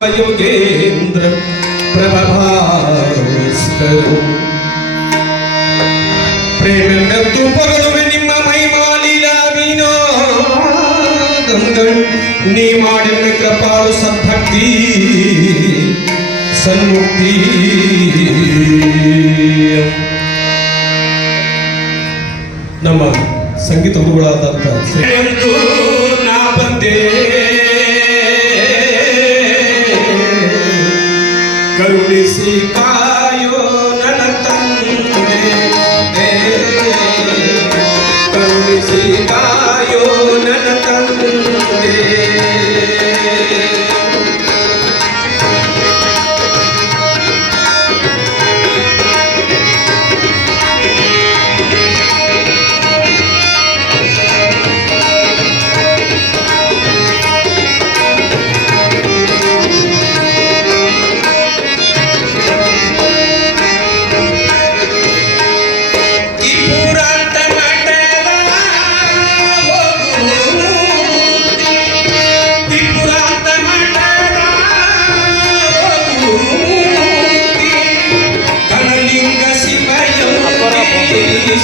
ಯೋಗೇಂದ್ರ ಪ್ರಭಾಸ್ಕರು ಪ್ರೇಮೆಂದತ್ತು ಪಗಲುವೆ ನಿಮ್ಮ ಮೈಮಾಲಿಲ ವಿನೋದಂಗಳು ನೀ ಮಾಡಿದ ಕೃಪಾಳು ಸದ್ಭಕ್ತಿ, ಸನ್ಮುಕ್ತಿ. ನಮ್ಮ ಸಂಗೀತ ಗುರುಗಳಾದಂಥ ನಾ ಬಂದೆ. quero descer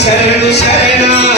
sharanu sharanam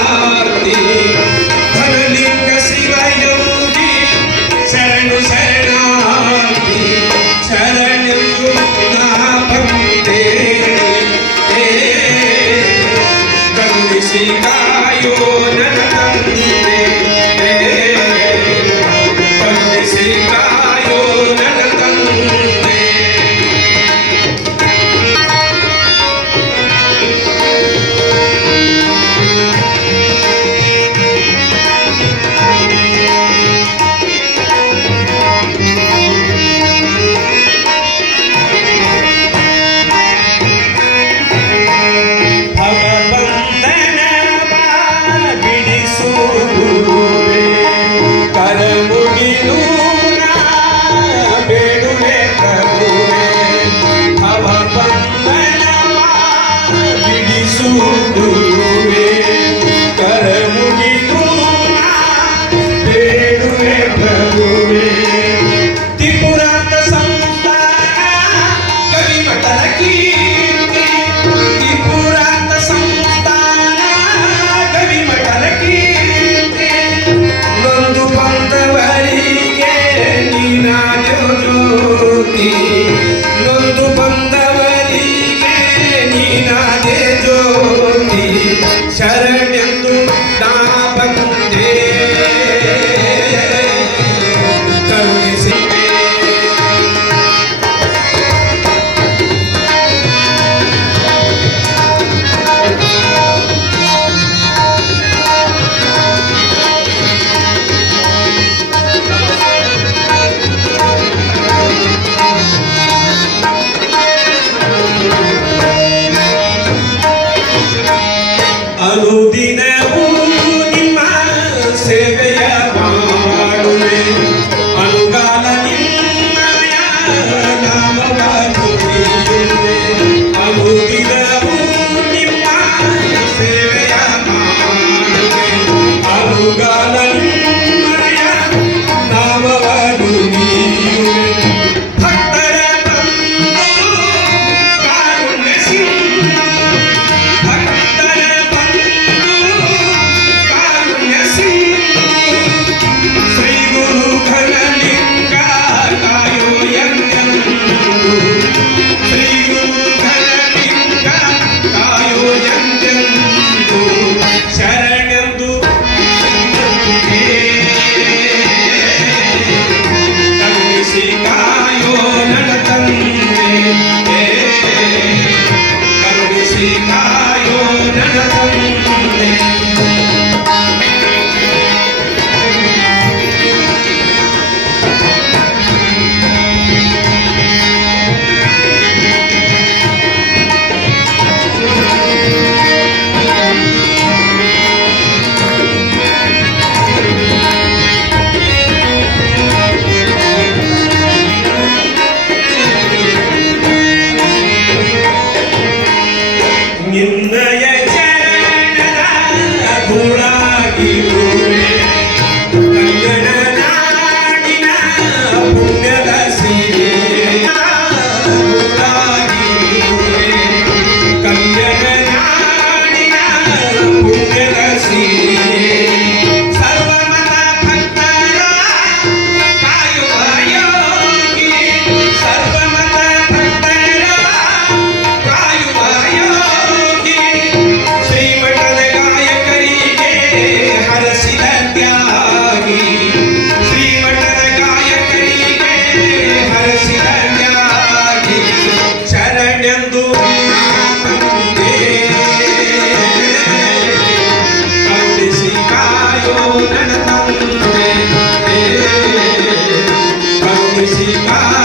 Hallelujah. esse carro.